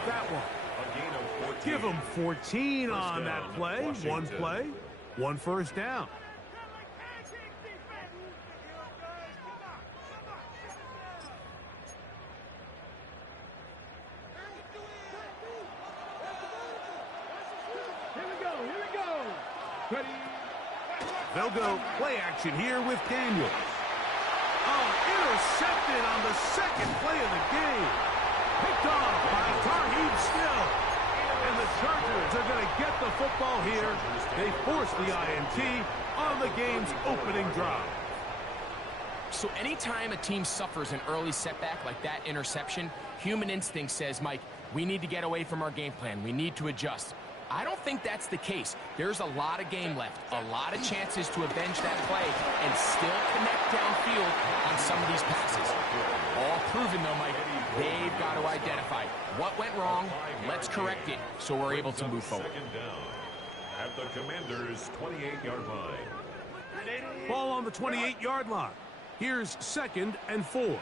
with that one. Give him 14 on that play. One play, one first down. They'll go play action here with Daniels. Oh, intercepted on the second play of the game. Picked off by Tarheeb Still. And the Chargers are going to get the football here. They force the INT on the game's opening drive. So anytime a team suffers an early setback like that interception, human instinct says, Mike, we need to get away from our game plan. We need to adjust. I don't think that's the case. There's a lot of game left, a lot of chances to avenge that play and still connect downfield on some of these passes. All proven, though, Mike, they've got to identify what went wrong, let's correct it so we're able to move forward. Second down at the Commanders' 28-yard line. Ball on the 28-yard line. Here's 2nd and 4.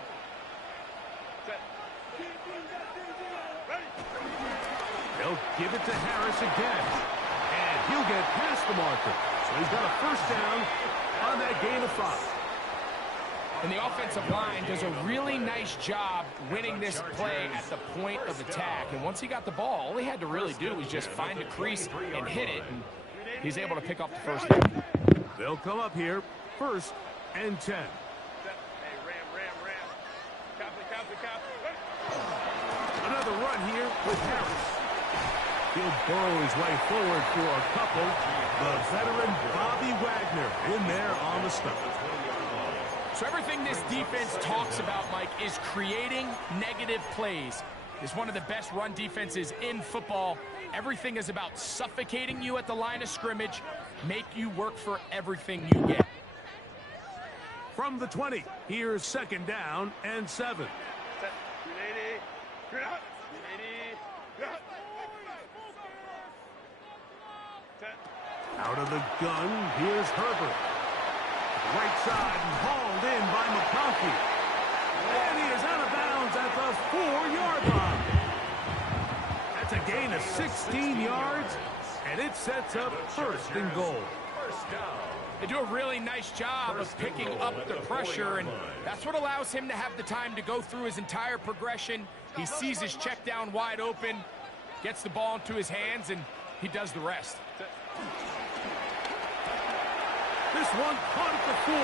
They'll give it to Harris again. And he'll get past the marker. So he's got a first down on that gain of 5. And the offensive line does a really nice job winning this play at the point of attack. And once he got the ball, all he had to really do was just find the crease and hit it. And he's able to pick up the first down. They'll come up here, 1st and 10. Another run here with Harris. He'll burrow his way forward for a couple. The veteran Bobby Wagner in there on the stop. So everything this defense talks about, Mike, is creating negative plays. It's one of the best run defenses in football. Everything is about suffocating you at the line of scrimmage, make you work for everything you get. From the 20, here's 2nd down and 7. Out of the gun, here's Herbert. Right side and hauled in by McConkey. And he is out of bounds at the 4-yard line. That's a gain of 16 yards, and it sets up 1st and goal. They do a really nice job of picking up the pressure, and that's what allows him to have the time to go through his entire progression. He sees his check down wide open, gets the ball into his hands, and he does the rest. This one caught at the 4.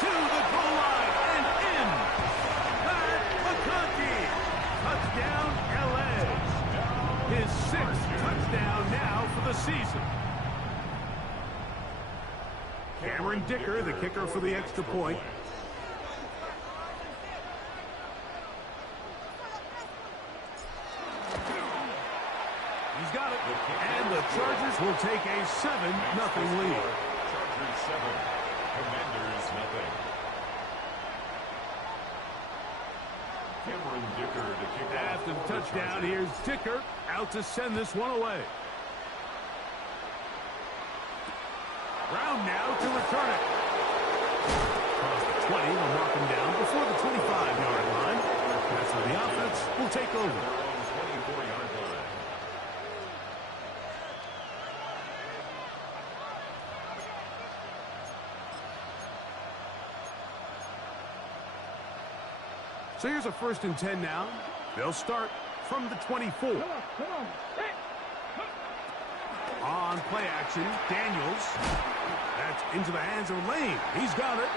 To the goal line and in. Pat McConkey. Touchdown, L.A. His 6th touchdown now for the season. Cameron Dicker, the kicker for the extra point. He's got it. And the Chargers will take a 7-0 lead. Chargers 7, Commanders 0. Cameron Dicker to kick off. After the touchdown, here's Dicker out to send this one away. Brown now to return it. Across the 20, will mark him down before the 25-yard line. That's where the offense will take over. 24-yard line. So here's a 1st and 10 now. They'll start from the 24. On play action, Daniels. That's into the hands of Lane. He's got it.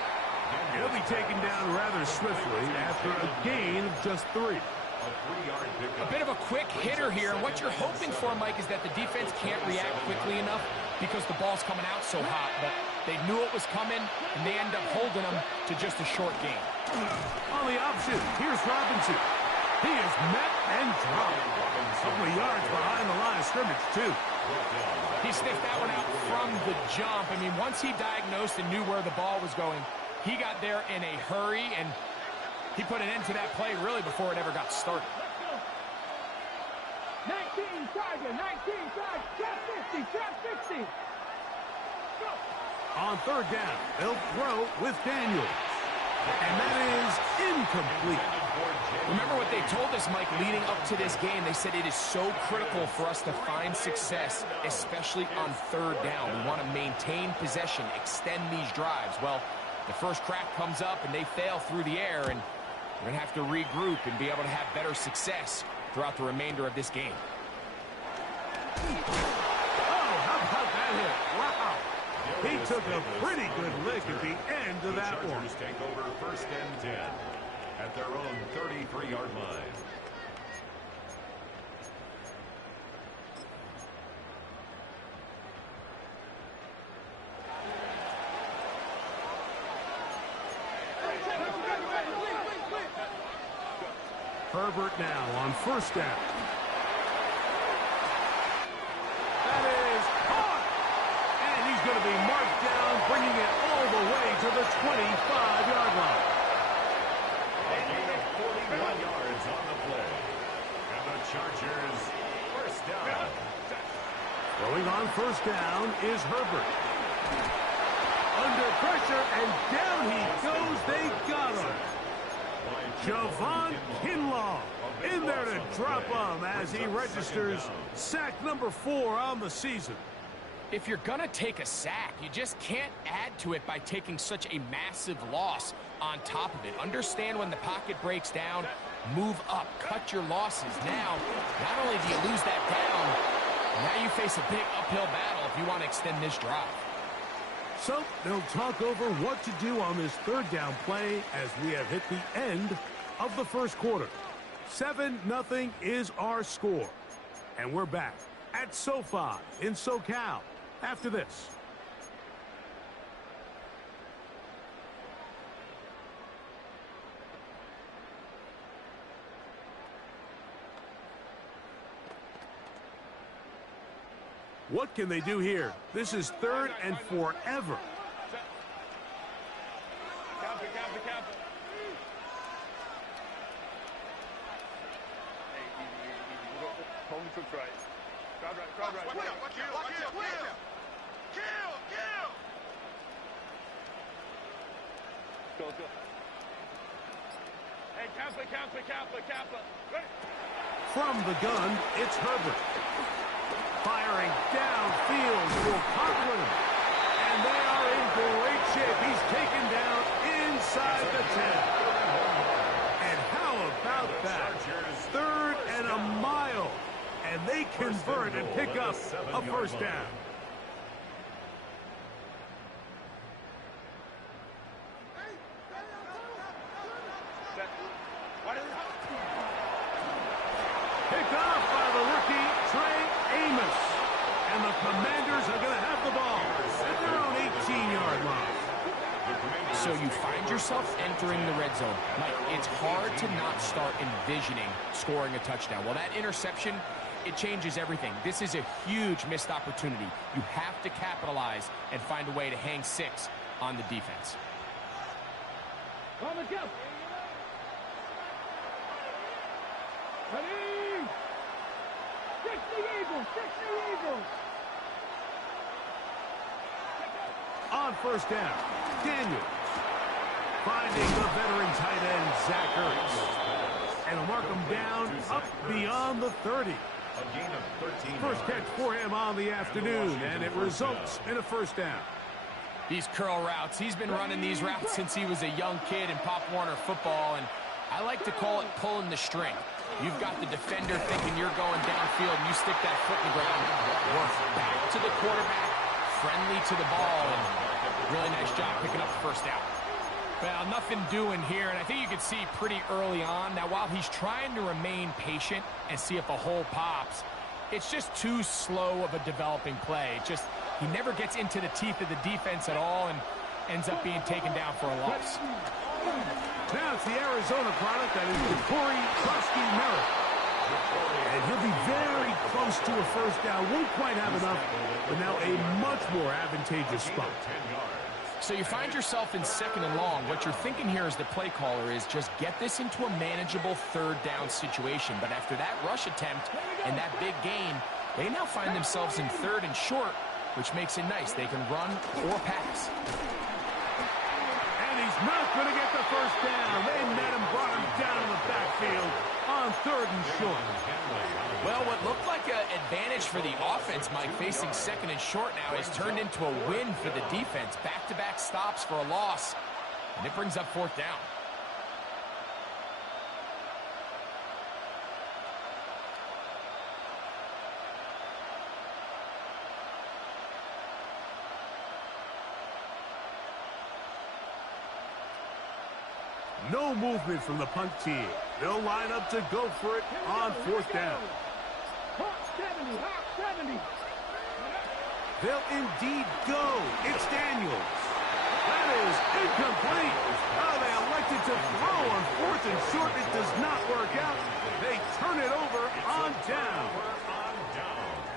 He'll be taken down rather swiftly after a gain of just 3. A bit of a quick hitter here, and what you're hoping for, Mike, is that the defense can't react quickly enough because the ball's coming out so hot. But they knew it was coming, and they end up holding them to just a short gain. On the option, here's Robinson. He is met and dropped. A couple of yards behind the line of scrimmage, too. He sniffed that one out from the jump. I mean, once he diagnosed and knew where the ball was going, he got there in a hurry, and he put an end to that play really before it ever got started. 19, Tiger, 19, Tiger, trap 50, trap 50. Go. On 3rd down, they'll throw with Daniels. And that is incomplete. Remember what they told us, Mike, leading up to this game. They said it is so critical for us to find success, especially on third down. We want to maintain possession, extend these drives. Well, the first crack comes up and they fail through the air, and we're going to have to regroup and be able to have better success throughout the remainder of this game. Oh, how about that hit? Wow. He took a pretty good lick at the end of that one. The Chargers take over 1st and 10 at their own 33-yard line. Herbert now on 1st down. That is caught. And he's going to be marked down, bringing it all the way to the 25-yard line. A gain of 41 yards on the play. And the Chargers 1st down. Going on 1st down is Herbert. Under pressure, and down he goes. They got him. Javon Kinlaw in there to drop him as he registers sack number 4 on the season. If you're going to take a sack, you just can't add to it by taking such a massive loss on top of it. Understand when the pocket breaks down, move up, cut your losses. Now, not only do you lose that down, now you face a big uphill battle if you want to extend this drive. So they'll talk over what to do on this 3rd down play as we have hit the end of the 1st quarter. 7-0 is our score. And we're back at SoFi in SoCal after this. What can they do here? This is 3rd and forever. From the gun, it's Herbert. Firing downfield for Conklin. And they are in great shape. He's taken down inside the 10. And how about that? 3rd and a mile. And they convert and pick up a 1st down. Picked off by the rookie, Trey Amos. And the Commanders are going to have the ball at their own 18-yard line. So you find yourself entering the red zone. Mike, it's hard to not start envisioning scoring a touchdown. Well, that interception, it changes everything. This is a huge missed opportunity. You have to capitalize and find a way to hang 6 on the defense. On the jump. Ready? 60 Eagles, 60 Eagles. On 1st down, Daniel finding the veteran tight end, Zach Ertz. And he'll mark him down up beyond the 30. A gain of 13 First catch for him on the afternoon, and it results in a 1st down. These curl routes, he's been running these routes since he was a young kid in Pop Warner football, and I like to call it pulling the string. You've got the defender thinking you're going downfield, and you stick that foot in the ground. Work back to the quarterback, friendly to the ball, and really nice job picking up the 1st down. Well, nothing doing here, and I think you can see pretty early on. Now, while he's trying to remain patient and see if a hole pops, it's just too slow of a developing play. He never gets into the teeth of the defense at all and ends up being taken down for a loss. Now it's the Arizona product, that is the Corey Krusty Merritt. And he'll be very close to a 1st down. Won't quite have enough, but now a much more advantageous spot. So you find yourself in 2nd and long. What you're thinking here as the play caller is just get this into a manageable 3rd down situation. But after that rush attempt and that big gain, they now find themselves in 3rd and short, which makes it nice. They can run or pass. And he's not going to get the first down. They met him, brought him down in the backfield on 3rd and short. Well, what looked like an advantage for the offense, Mike, facing 2nd and short now, has turned into a win for the defense. Back-to-back stops for a loss, and it brings up 4th down. No movement from the punt team. They'll line up to go for it on 4th down. Hawk 70, Hawk 70. They'll indeed go. It's Daniels. That is incomplete. Oh, they elected to throw on 4th and short. It does not work out. They turn it over on down.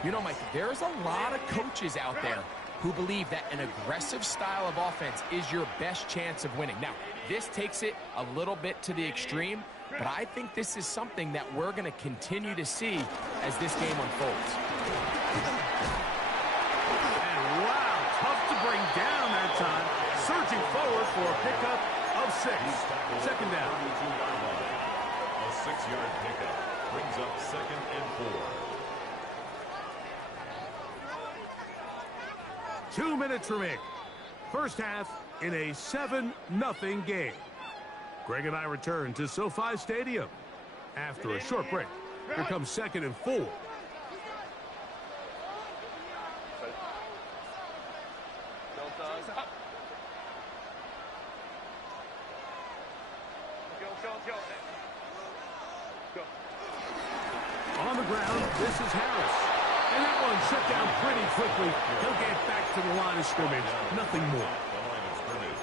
You know, Mike, there's a lot of coaches out there who believe that an aggressive style of offense is your best chance of winning. Now, this takes it a little bit to the extreme, but I think this is something that we're going to continue to see as this game unfolds. And wow, tough to bring down that time. Surging forward for a pickup of 6. 2nd down. A 6-yard pickup brings up 2nd and 4. 2 minutes remaining. First half in a 7-0 game. Greg and I return to SoFi Stadium after a short break. Here comes 2nd and 4. On the ground, this is Harris. And that one shut down pretty quickly. He'll get back to the line of scrimmage. Nothing more.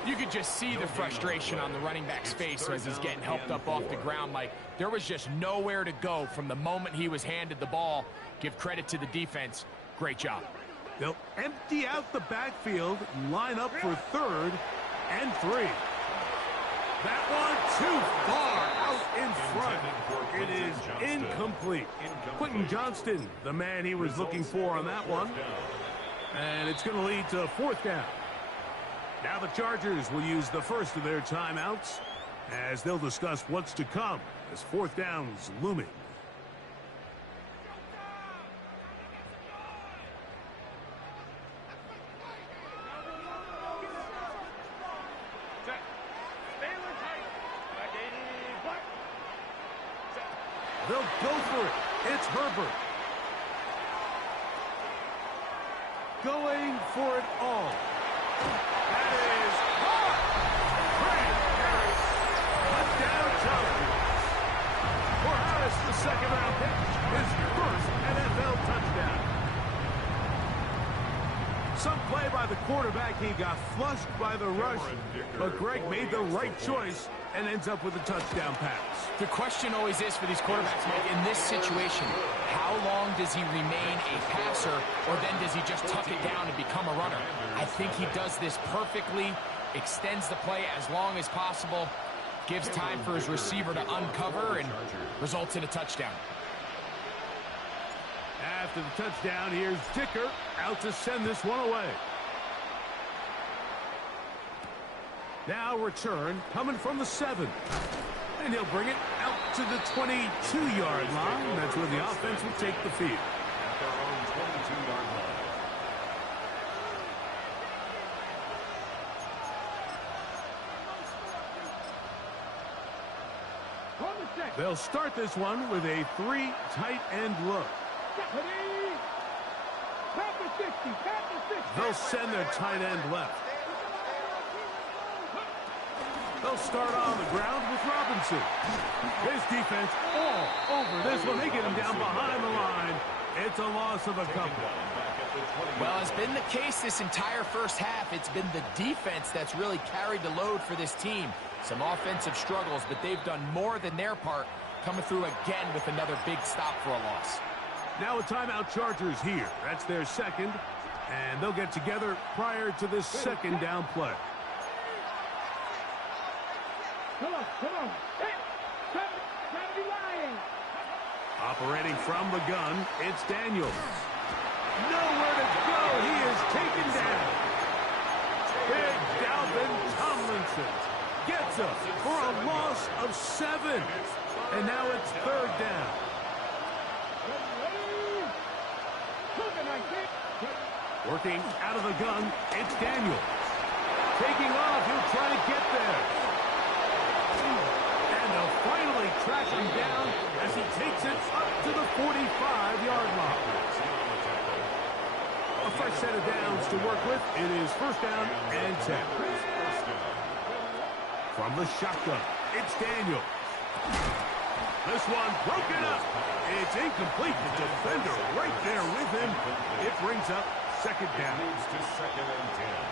You could just see the frustration on the running back's face as he's getting helped up off the ground. Like, there was just nowhere to go from the moment he was handed the ball. Give credit to the defense. Great job. They'll empty out the backfield, line up for 3rd and 3. That one too far out in front. It is incomplete. Quentin Johnston, the man he was looking for on that one. And it's going to lead to 4th down. Now the Chargers will use the first of their timeouts as they'll discuss what's to come as 4th down's looming. They'll go for it. It's Herbert. Going for it all. That is hard. Greg Harris. Touchdown Chargers. For Harris, the 2nd-round pick, his first NFL touchdown. Some play by the quarterback. He got flushed by the rush, but Greg made the right choice and ends up with a touchdown pass. The question always is for these quarterbacks, Mike, in this situation, how long does he remain a passer, or then does he just tuck it down and become a runner? I think he does this perfectly, extends the play as long as possible, gives time for his receiver to uncover, and results in a touchdown. After the touchdown, here's Dicker out to send this one away. Now return coming from the 7. And he'll bring it out to the 22-yard line. That's where the offense will take the field. At their own 22-yard line. They'll start this one with a 3 tight end look. They'll send their tight end left. They'll start on the ground with Robinson. His defense all over this one. They get him down behind the line. It's a loss of a couple. Well, it's been the case this entire first half. It's been the defense that's really carried the load for this team. Some offensive struggles, but they've done more than their part, coming through again with another big stop for a loss. Now a timeout Chargers here. That's their 2nd, and they'll get together prior to this 2nd down play. Come on. Hey, 70 Lions. Operating from the gun, it's Daniels. Nowhere to go. He is taken down. Big Dalvin Tomlinson. gets him for a loss of 7. And now it's 3rd down. Working out of the gun, it's Daniels. Taking off, he'll try to get there. And they'll finally track him down as he takes it up to the 45-yard line. A fresh set of downs to work with. It is 1st down and 10. From the shotgun, it's Daniels. This one broken up. It's incomplete. The defender right there with him. It brings up 2nd down.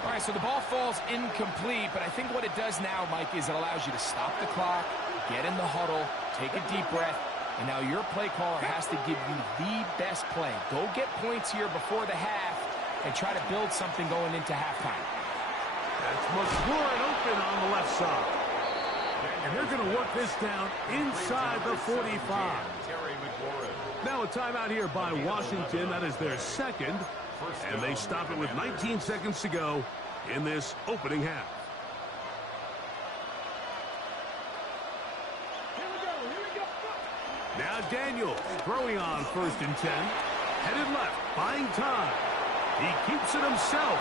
All right, so the ball falls incomplete, but I think what it does now, Mike, is it allows you to stop the clock, get in the huddle, take a deep breath, and now your play caller has to give you the best play. Go get points here before the half and try to build something going into halftime. That's McLaurin open on the left side. And they're going to work this down inside the 45. Now a timeout here by Washington. That is their 2nd. And they stop it with 19 seconds to go in this opening half. Now Daniels throwing on 1st and 10. Headed left, buying time. He keeps it himself.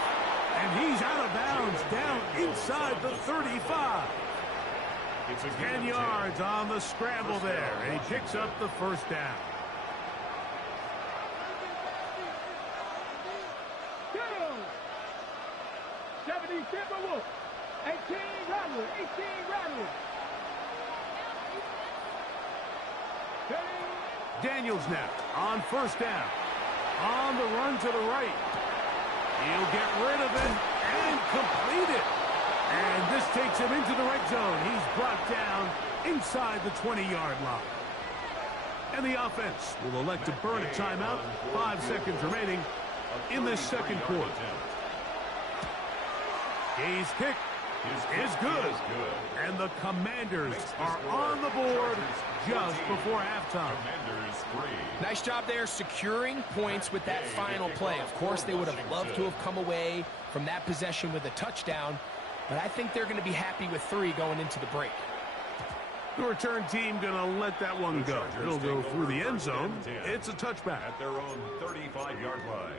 And he's out of bounds down inside the 35. 10 yards on the scramble there. And he picks up the 1st down. Timberwolves, 18 Rattlers, 18 Rattlers. Daniels now on 1st down. On the run to the right. He'll get rid of it and complete it. And this takes him into the red zone. He's brought down inside the 20-yard line. And the offense will elect to burn a timeout. 5 seconds remaining in this 2nd quarter. Gay's kick is good. And the Commanders are on the board just before halftime. Nice job there securing points with that final play. Of course, they would have loved to have come away from that possession with a touchdown, but I think they're going to be happy with 3 going into the break. The return team going to let that one go. It'll go through the end zone. It's a touchback. At their own 35-yard line.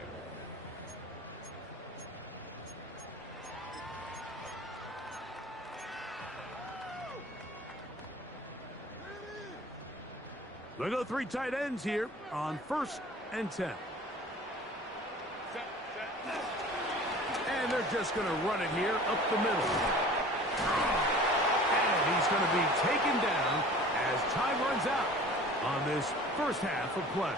They go 3 tight ends here on 1st and 10. And they're just going to run it here up the middle. And he's going to be taken down as time runs out on this 1st half of play.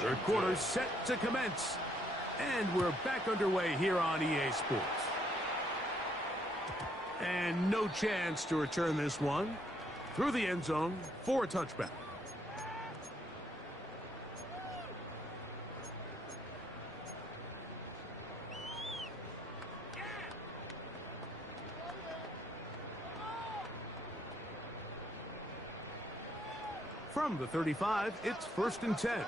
Third quarter set to commence. And we're back underway here on EA Sports. And no chance to return this one. Through the end zone for a touchback. From the 35, it's 1st and 10.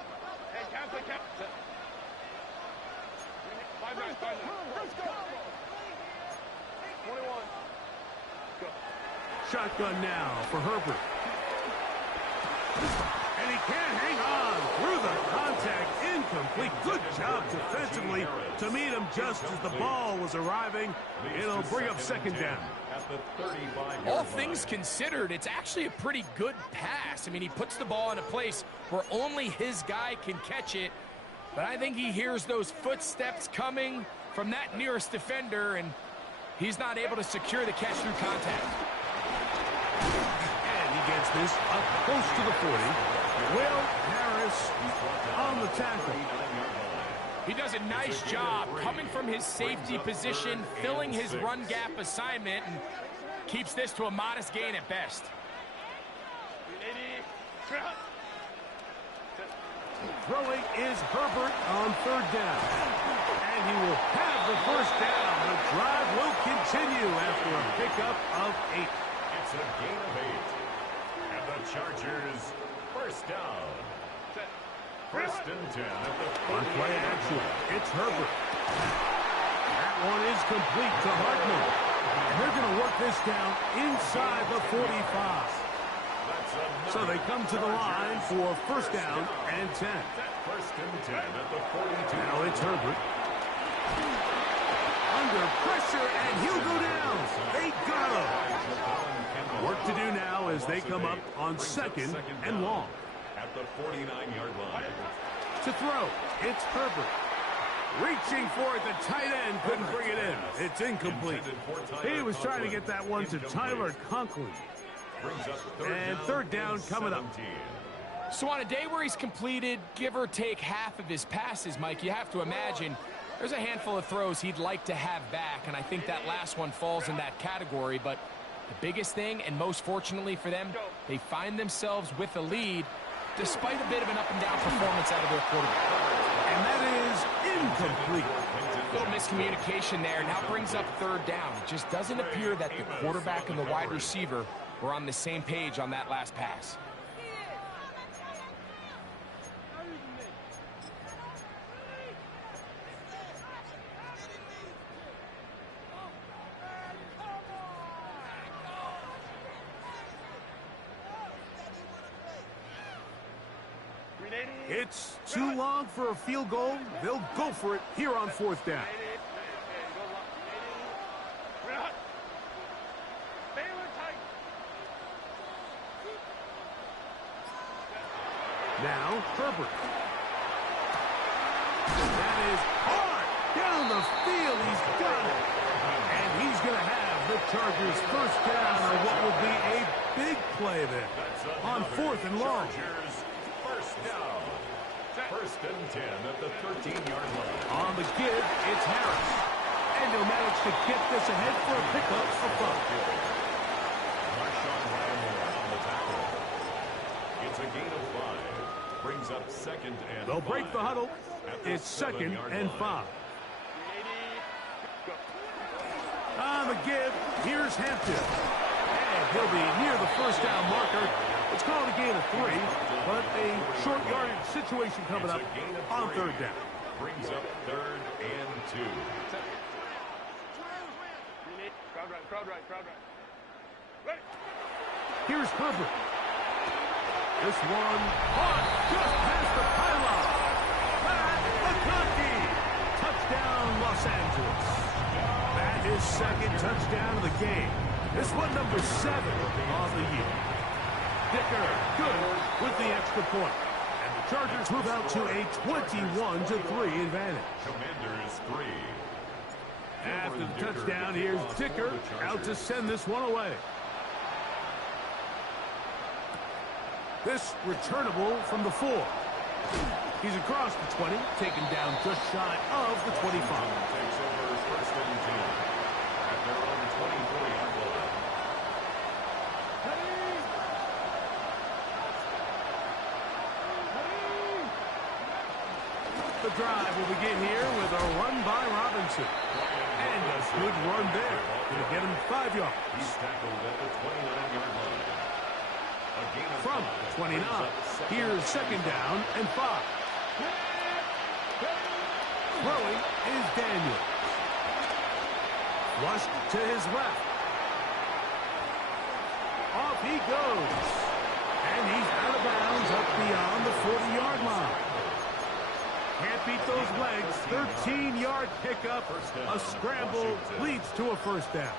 Shotgun now for Herbert. And he can't hang on through the contact. Incomplete. Good job defensively to meet him just as the ball was arriving. It'll bring up 2nd down. All things considered, it's actually a pretty good pass. I mean, he puts the ball in a place where only his guy can catch it. But I think he hears those footsteps coming from that nearest defender, and he's not able to secure the catch through contact. And he gets this up close to the 40. Will Harris on the tackle. He does a nice job coming from his safety position, filling his run gap assignment, and keeps this to a modest gain at best. Throwing is Herbert on 3rd down. And he will have the first down. The drive will continue after a pickup of 8. It's a gain of 8. And the Chargers, first down. First and 10 at the On play action, it's Herbert. That one is complete to Hartman. And they're going to work this down inside the 45. So they come to the line for first down and 10. First and 10 at the 42. Now it's Herbert. Under pressure, and he'll go down. They got him. Work to do now as they come up on second and long. At the 49-yard line. To throw, it's Herbert. Reaching for it, the tight end couldn't bring it in. It's incomplete. He was trying to get that one to Tyler Conklin. And third down coming up. So on a day where he's completed, give or take half of his passes, Mike, you have to imagine there's a handful of throws he'd like to have back, and I think that last one falls in that category. But the biggest thing, and most fortunately for them, they find themselves with a lead despite a bit of an up-and-down performance out of their quarterback. And that is incomplete. A little miscommunication there. Now brings up third down. It just doesn't appear that the quarterback and the wide receiver were on the same page on that last pass. It's too long for a field goal. They'll go for it here on fourth down. Now, Herbert. That is hard. Down the field, he's got it. And he's going to have the Chargers first down on what will be a big play there. On fourth and long. First down. First and 10 at the 13-yard line. On the give, it's Harris. And he'll manage to get this ahead for a pickup of 5. Marshawn Lattimore on the tackle. It's a gain of 5. Brings up second and 5. They'll break the huddle. It's second and 5. On the give, here's Hampton. And he'll be near the first down marker. It's called a gain of 3, but a short yardage situation coming up on third down. Brings up third and 2. Here's Herbert. This one caught just past the pylon. Pat McConkey. Touchdown, Los Angeles. That is second touchdown of the game. This one number 7 on the year. Dicker, good with the extra point. And the Chargers move out to a 21-3 advantage. Commanders 3. After the touchdown, here's Dicker out to send this one away. This returnable from the 4. He's across the 20, taken down just shy of the 25. Takes over first and 10 at their own 24-yard line. The drive will begin here with a run by Robinson. And a good run there. Going to get him 5 yards. He's tackled at the 29-yard line. From 29, here's second down and 5. Throwing is Daniels. Flushed to his left. Off he goes. And he's out of bounds up beyond the 40-yard line. Can't beat those legs. 13-yard pickup. A scramble leads to a first down.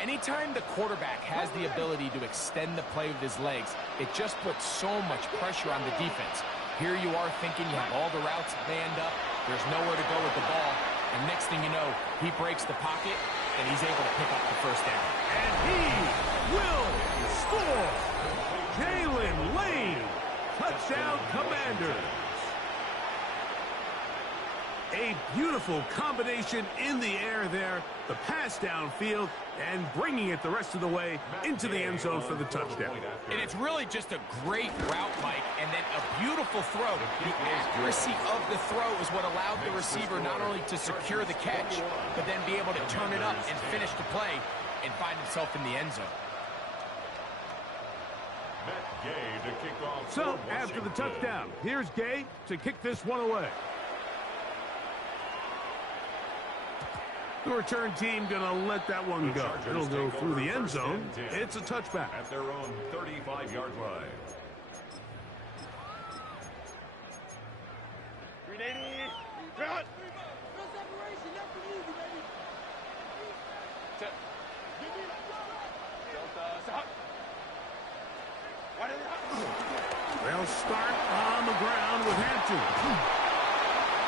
Anytime the quarterback has the ability to extend the play with his legs, it just puts so much pressure on the defense. Here you are thinking you have all the routes manned up, there's nowhere to go with the ball, and next thing you know, he breaks the pocket, and he's able to pick up the first down. And he will score! Jalen Lane, touchdown Commanders. A beautiful combination in the air there. The pass downfield and bringing it the rest of the way into the end zone for the touchdown. And it's really just a great route, Mike, and then a beautiful throw. The accuracy of the throw is what allowed the receiver not only to secure the catch, but then be able to turn it up and finish the play and find himself in the end zone. So, after the touchdown, here's Gay to kick this one away. The return team going to let that one go. It'll go through the end zone. It's a touchback. At their own 35-yard line. 380. Cut. They'll start on the ground with Hampton.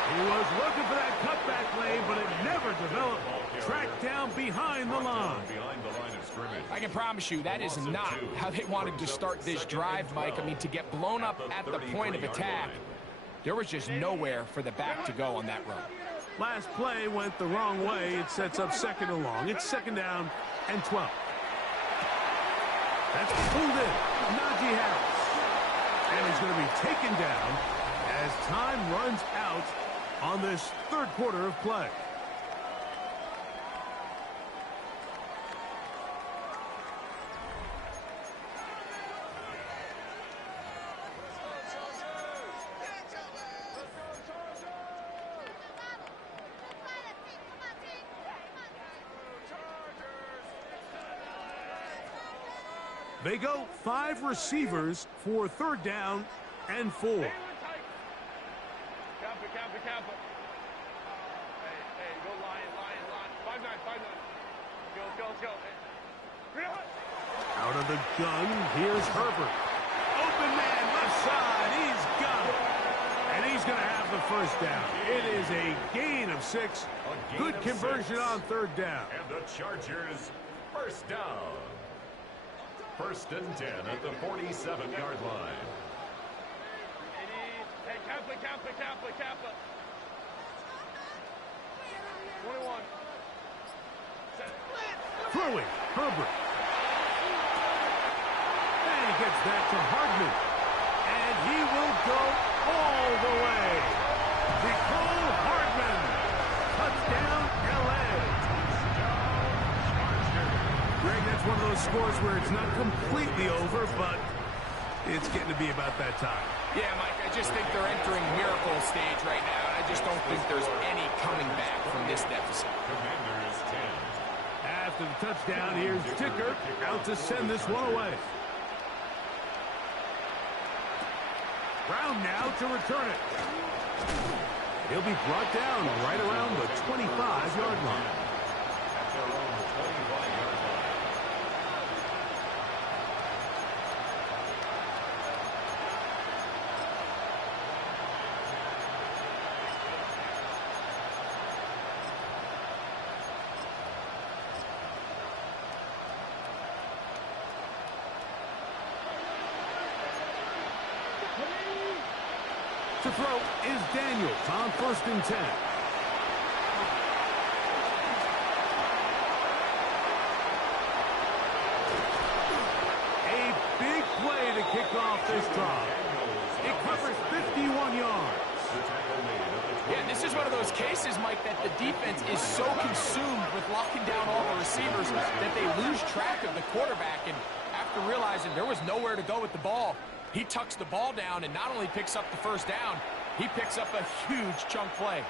He was looking for that cutback lane, but it never developed. Tracked down behind the line. I can promise you that is not how they wanted to start this drive, Mike. I mean, to get blown up at the point of attack, there was just nowhere for the back to go on that run. Last play went the wrong way. It sets up second and long. It's second down and 12. That's pulled in. Najee Harris. And he's going to be taken down as time runs out on this third quarter of play. They go 5 receivers for third down and 4. Kappa. Hey, go Lion. 5-9. Let's go. Out of the gun, here's Herbert. Open man, left side, he's got it. And he's going to have the first down. It is a gain of 6. Good conversion on third down. And the Chargers, first down. First and 10 at the 47-yard line. Hey, Kappa. 21. Throwing, Herbert. And he gets that to Hardman. And he will go all the way. Nicole Hardman. Touchdown, L.A. Greg, that's one of those scores where it's not completely over, but it's getting to be about that time. Yeah, Mike, I just think they're entering miracle stage right now. I just don't think there's any coming back from this deficit. Commanders 10. After the touchdown, here's Dicker out to send this one away. Brown now to return it. He'll be brought down right around the 25-yard line. At their own 25-yard line. To throw is Daniels on first and 10. A big play to kick off this drive. It covers 51 yards. Yeah, this is one of those cases, Mike, that the defense is so consumed with locking down all the receivers that they lose track of the quarterback. And after realizing there was nowhere to go with the ball, he tucks the ball down and not only picks up the first down, he picks up a huge chunk play.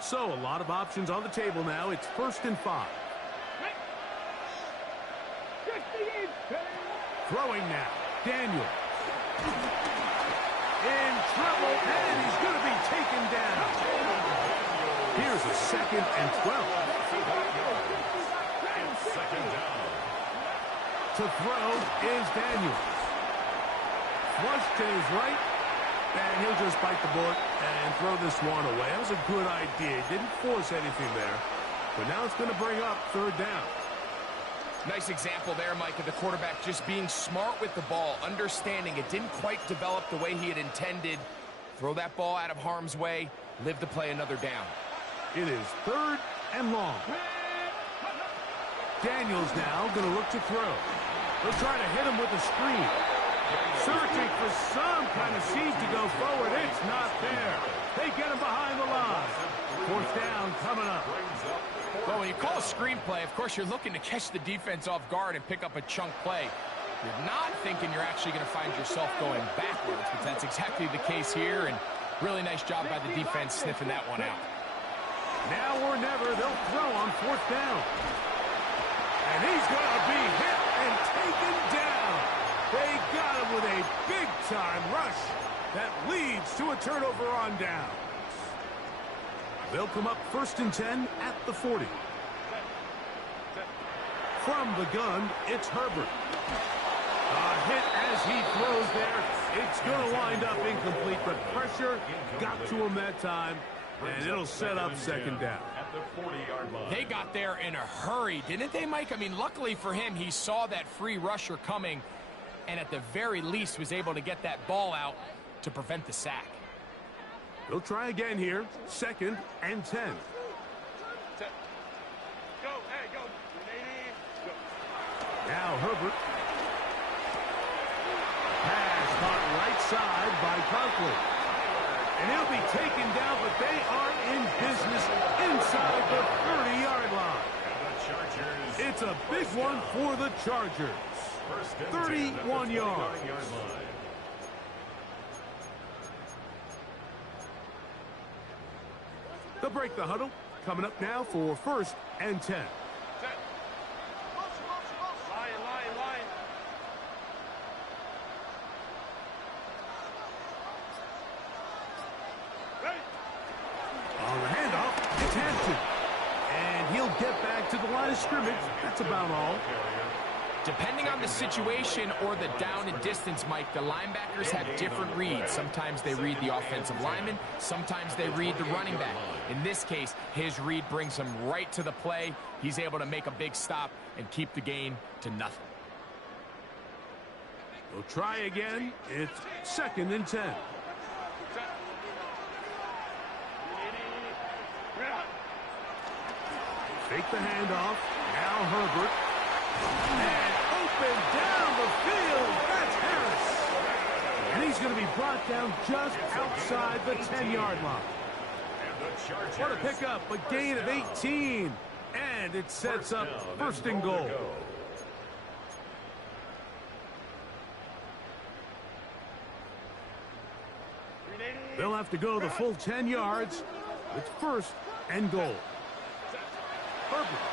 So a lot of options on the table now. It's first and 5. Throwing now. Daniel. In trouble, and he's going to be taken down. Here's a second and 12. Second down. To throw is Daniels. Flush to his right, and he'll just bite the bullet and throw this one away. That was a good idea. Didn't force anything there. But now it's going to bring up third down. Nice example there, Mike, of the quarterback just being smart with the ball, understanding it didn't quite develop the way he had intended. Throw that ball out of harm's way, live to play another down. It is third and long. Daniels now going to look to throw. They'll try to hit him with a screen. Searching for some kind of seed to go forward. It's not there. They get him behind the line. Fourth down coming up. Well, when you call a screenplay, of course, you're looking to catch the defense off guard and pick up a chunk play. You're not thinking you're actually going to find yourself going backwards, but that's exactly the case here, and really nice job by the defense sniffing that one out. Now or never, they'll throw on fourth down. And he's going to be hit and taken down. They got him with a big-time rush that leads to a turnover on down. They'll come up first and 10 at the 40. From the gun, it's Herbert. A hit as he throws there. It's going to wind up incomplete, but pressure got to him that time, and it'll set up second down. They got there in a hurry, didn't they, Mike? I mean, luckily for him, he saw that free rusher coming, and at the very least was able to get that ball out to prevent the sack. They'll try again here, second and 10. Now Herbert. Pass caught right side by Conklin. And he'll be taken down, but they are in business inside the 30-yard line. It's a big one for the Chargers. 31 yards. They'll break the huddle. Coming up now for first and 10. On the handoff, it's Hampton. And he'll get back to the line of scrimmage. That's about all. Depending on the situation or the down and distance, Mike, the linebackers have different reads. Sometimes they read the offensive lineman. Sometimes they read the running back. In this case, his read brings him right to the play. He's able to make a big stop and keep the gain to nothing. We'll try again. It's second and 10. Fake the handoff. Now Herbert. And open down the field. That's Harris. And he's going to be brought down just outside the 10-yard line. What a pickup, a gain of 18. And it sets up first and goal. They'll have to go the full 10 yards. It's first and goal. Herbert.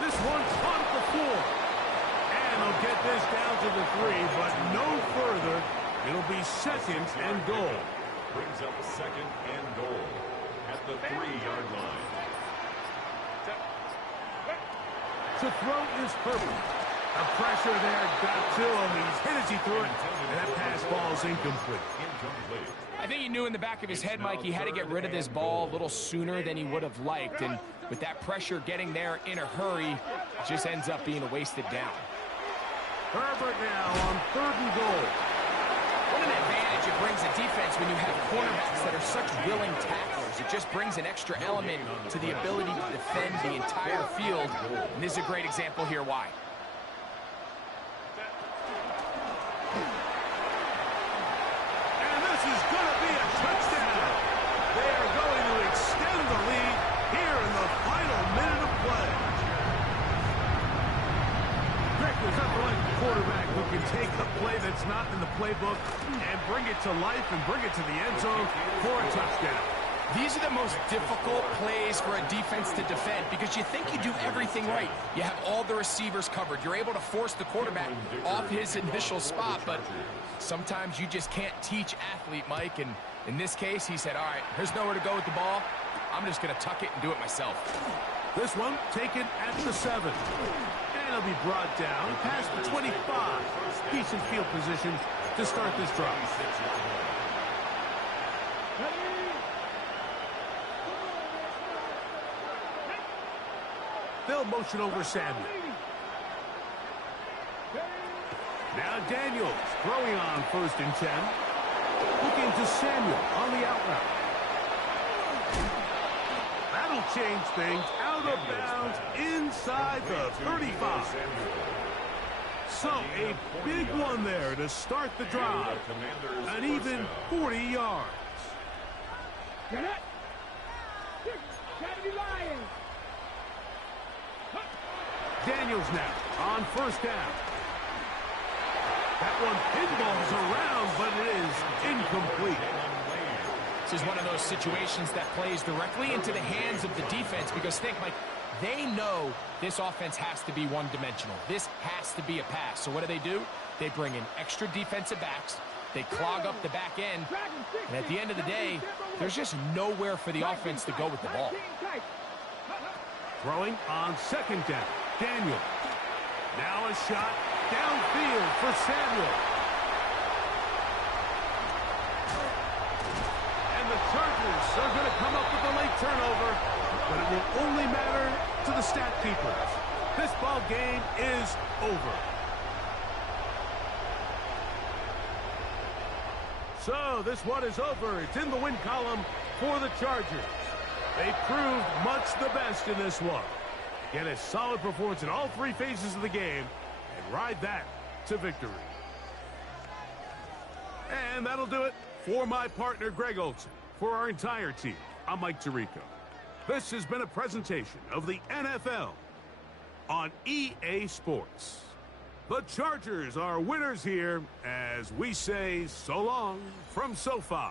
This one's on the floor. And they'll get this down to the 3, but no further. It'll be second and goal. Brings up second and goal at the 3-yard line. To throw is Herbert. The pressure there got to him. He's hit as he threw it. And that pass ball's incomplete. I think he knew in the back of his head, Mike, he had to get rid of this ball a little sooner than he would have liked. And with that pressure getting there in a hurry, it just ends up being a wasted down. Herbert now on third and goal. What an advantage it brings a defense when you have cornerbacks that are such willing tacklers. It just brings an extra element to the ability to defend the entire field. And this is a great example here why. And this is going to be a touchdown. They are going to extend the lead here in the final minute of play. Rick, there's nothing like a quarterback who can take a play that's not in the playbook and bring it to life and bring it to the end zone for a touchdown. These are the most difficult plays for a defense to defend because you think you do everything right. You have all the receivers covered. You're able to force the quarterback off his initial spot, but sometimes you just can't teach athlete, Mike. And in this case, he said, all right, there's nowhere to go with the ball. I'm just going to tuck it and do it myself. This one taken at the 7. And he'll be brought down past the 25. Decent field position to start this drive. They'll motion over Samuel. Now Daniels throwing on 1st and 10. Looking to Samuel on the out route. That'll change things. Out of bounds inside the 35. So a big one there to start the drive. An even 40 yards. Get it. Gotta be lying. Daniels now on 1st down. That one pinballs around, but it is incomplete. This is one of those situations that plays directly into the hands of the defense because think, Mike, they know this offense has to be one-dimensional. This has to be a pass. So what do? They bring in extra defensive backs. They clog up the back end. And at the end of the day, there's just nowhere for the offense to go with the ball. Throwing on 2nd down. Daniel. Now a shot downfield for Samuel. And the Chargers are going to come up with a late turnover, but it will only matter to the stat keepers. This ball game is over. So this one is over. It's in the win column for the Chargers. They proved much the best in this one. Get a solid performance in all 3 phases of the game and ride that to victory. And that'll do it for my partner, Greg Olsen. For our entire team, I'm Mike Tirico. This has been a presentation of the NFL on EA Sports. The Chargers are winners here as we say so long from SoFi.